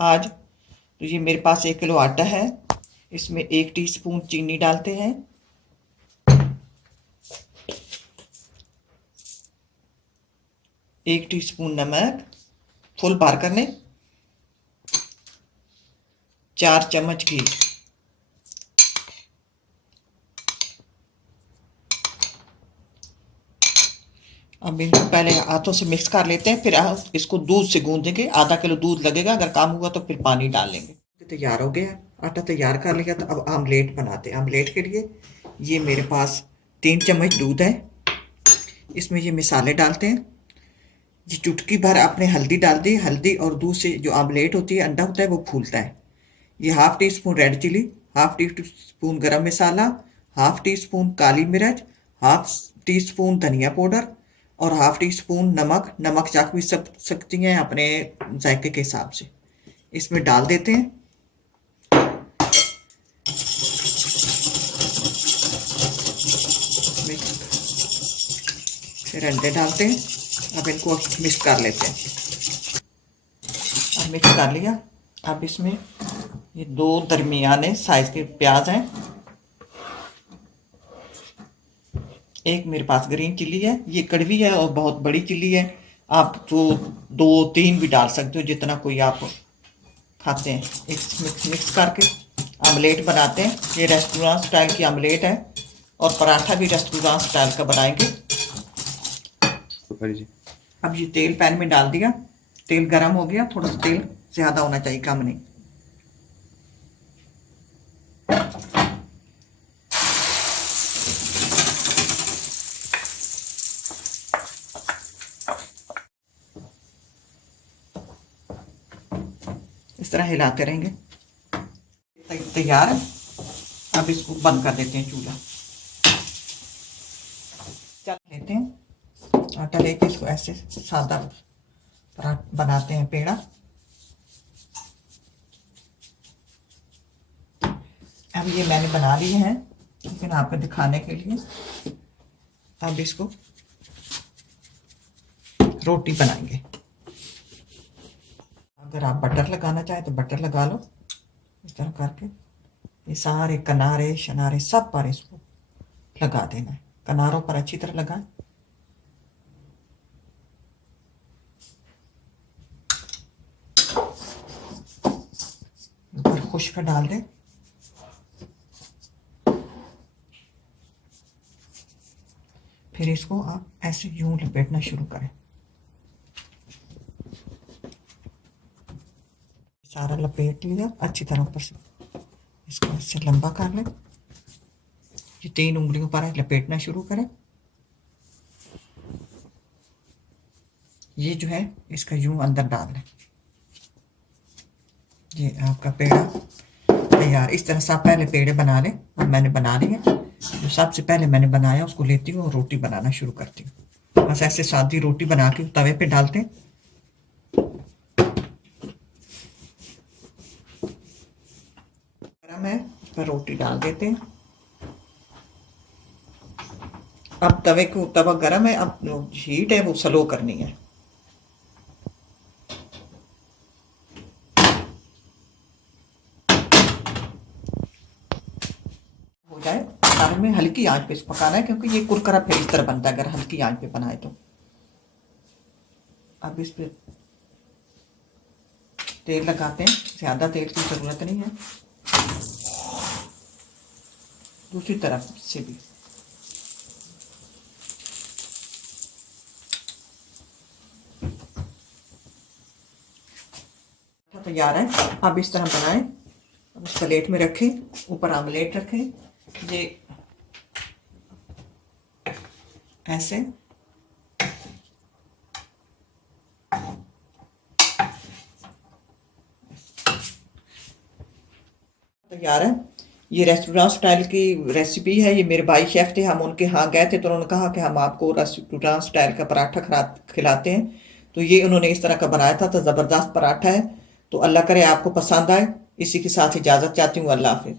आज तो ये मेरे पास 1 किलो आटा है। इसमें 1 टीस्पून चीनी डालते हैं, 1 टीस्पून नमक फुल बार कर लें, 4 चम्मच घी, अब इनको पहले हाथों से मिक्स कर लेते हैं, फिर इसको दूध से गूंदेंगे। आधा किलो दूध लगेगा, अगर काम हुआ तो फिर पानी डाल लेंगे। तैयार हो गया, आटा तैयार कर लिया। तो अब आमलेट बनाते हैं। आमलेट के लिए ये मेरे पास 3 चम्मच दूध है। इसमें ये मसाले डालते हैं। ये चुटकी भर आपने हल्दी डाल दी। हल्दी और दूध से जो आमलेट होती है, अंडा होता है, वो फूलता है। ये ½ टीस्पून रेड चिली, ½ टीस्पून गरम मसाला, ½ टीस्पून काली मिर्च, ½ टीस्पून धनिया पाउडर और ½ टीस्पून नमक। नमक चाक भी सकती हैं अपने जायके के हिसाब से। इसमें डाल देते हैं। फिर अंडे डालते हैं। अब इनको मिक्स कर लेते हैं। अब मिक्स कर लिया। अब इसमें ये 2 दरमियाने साइज के प्याज हैं। एक मेरे पास ग्रीन चिल्ली है, ये कड़वी है और बहुत बड़ी चिल्ली है। आप तो 2-3 भी डाल सकते हो, जितना कोई आप खाते हैं। मिक्स करके आमलेट बनाते हैं। ये रेस्टोरेंट स्टाइल की आमलेट है और पराठा भी रेस्टोरेंट स्टाइल का बनाएंगे। अब ये तेल पैन में डाल दिया। तेल गरम हो गया। थोड़ा सा तेल ज़्यादा होना चाहिए, कम नहीं। इस तरह हिलाते रहेंगे। तैयार है। अब इसको बंद कर देते हैं चूल्हा। चल लेते हैं आटा लेके इसको ऐसे सादा बनाते हैं पेड़ा। अब ये मैंने बना लिए हैं, लेकिन आपको दिखाने के लिए। अब इसको रोटी बनाएंगे। अगर आप बटर लगाना चाहें तो बटर लगा लो। इस तरह करके ये सारे किनारे शनारे सब पर इसको लगा देना है। किनारों पर अच्छी तरह लगाएं। ऊपर खुश्क डाल दें। फिर इसको आप ऐसे यूं लपेटना शुरू करें। सारा लपेट लिया अच्छी तरह ऊपर से। इसको ऐसे लंबा कर लें। ये 3 उंगलियों पर लपेटना शुरू करें। ये जो है इसका यूं अंदर डाल लें। ये आपका पेड़ा तैयार। इस तरह सब पहले पेड़े बना लें। अब मैंने बना लिए। जो सबसे पहले मैंने बनाया उसको लेती हूँ और रोटी बनाना शुरू करती हूँ। बस ऐसे सादी रोटी बना के तवे पे डालते हैं। गरम है, उस पर रोटी डाल देते हैं। अब तवा गरम है। अब हीट है वो स्लो करनी है। हो जाए तवे में हल्की आंच पे इसको पकाना है, क्योंकि ये कुरकुरा फिर इस तरह बनता है अगर हल्की आंच पे बनाए तो। अब इस पे तेल लगाते हैं। ज़्यादा तेल की ज़रूरत नहीं है। दूसरी तरफ से भी तैयार है। अब इस तरह बनाएं। अब इस प्लेट में रखें, ऊपर आमलेट रखें। ये ऐसे तैयार है। ये रेस्टोरेंट स्टाइल की रेसिपी है। ये मेरे भाई शेफ थे, हम उनके यहाँ गए थे तो उन्होंने कहा कि हम आपको रेस्टोरेंट स्टाइल का पराठा खिलाते हैं। तो ये उन्होंने इस तरह का बनाया था। तो ज़बरदस्त पराठा है। तो अल्लाह करे आपको पसंद आए। इसी के साथ इजाज़त चाहती हूँ। अल्लाह हाफिज़।